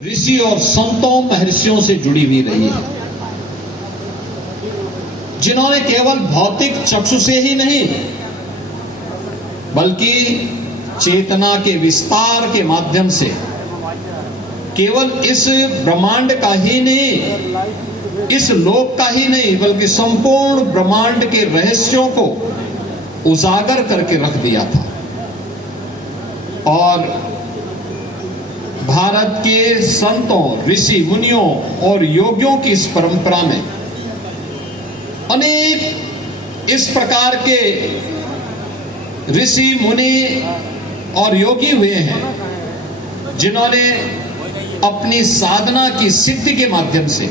ऋषि और संतों महर्षियों से जुड़ी हुई रही है, जिन्होंने केवल भौतिक चक्षु से ही नहीं बल्कि चेतना के विस्तार के माध्यम से केवल इस ब्रह्मांड का ही नहीं, इस लोक का ही नहीं, बल्कि संपूर्ण ब्रह्मांड के रहस्यों को उजागर करके रख दिया था। और भारत के संतों, ऋषि मुनियों और योगियों की इस परंपरा में अनेक इस प्रकार के ऋषि मुनि और योगी हुए हैं, जिन्होंने अपनी साधना की सिद्धि के माध्यम से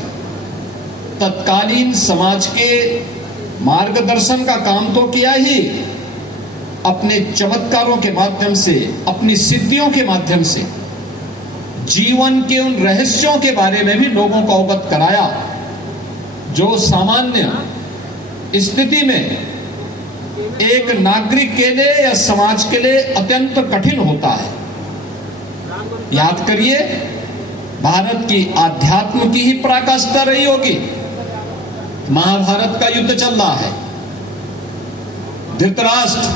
तत्कालीन समाज के मार्गदर्शन का काम तो किया ही, अपने चमत्कारों के माध्यम से, अपनी सिद्धियों के माध्यम से जीवन के उन रहस्यों के बारे में भी लोगों को अवगत कराया, जो सामान्य स्थिति में एक नागरिक के लिए या समाज के लिए अत्यंत कठिन होता है। याद करिए, भारत की आध्यात्म की ही पराकाष्ठा रही होगी। महाभारत का युद्ध चल रहा है, धृतराष्ट्र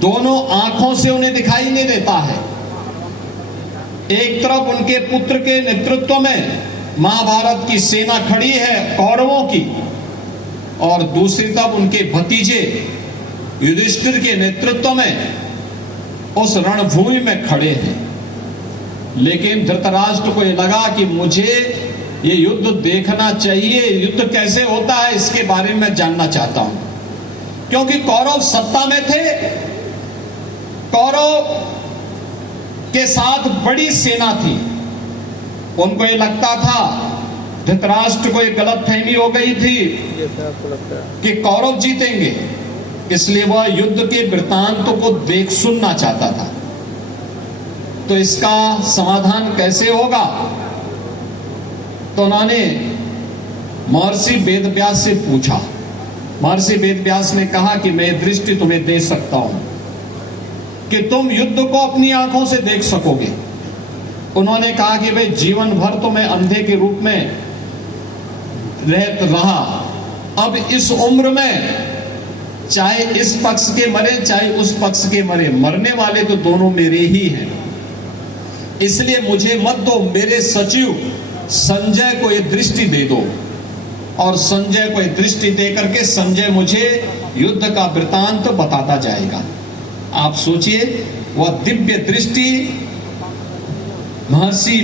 दोनों आंखों से उन्हें दिखाई नहीं देता है। एक तरफ उनके पुत्र के नेतृत्व में महाभारत की सेना खड़ी है कौरवों की, और दूसरी तरफ उनके भतीजे युधिष्ठिर के नेतृत्व में उस रणभूमि में खड़े हैं। लेकिन धृतराष्ट्र को यह लगा कि मुझे ये युद्ध देखना चाहिए, युद्ध कैसे होता है इसके बारे में मैं जानना चाहता हूं, क्योंकि कौरव सत्ता में थे, कौरव के साथ बड़ी सेना थी। उनको ये लगता था, धृतराष्ट्र को एक गलतफहमी हो गई थी कि कौरव जीतेंगे, इसलिए वह युद्ध के वृत्तांतों को देख सुनना चाहता था। तो इसका समाधान कैसे होगा? तो उन्होंने महर्षि वेदव्यास से पूछा। महर्षि वेदव्यास ने कहा कि मैं दृष्टि तुम्हें दे सकता हूं कि तुम युद्ध को अपनी आंखों से देख सकोगे। उन्होंने कहा कि भाई जीवन भर तो मैं अंधे के रूप में रहा, अब इस उम्र में चाहे इस पक्ष के मरे चाहे उस पक्ष के मरे, मरने वाले तो दोनों मेरे ही हैं, इसलिए मुझे मत दो, मेरे सचिव संजय को ये दृष्टि दे दो। और संजय को ये दृष्टि दे करके संजय मुझे युद्ध का वृत्तांत बताता जाएगा। आप सोचिए, वह दिव्य दृष्टि महर्षि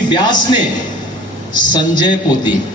व्यास ने संजय को दी।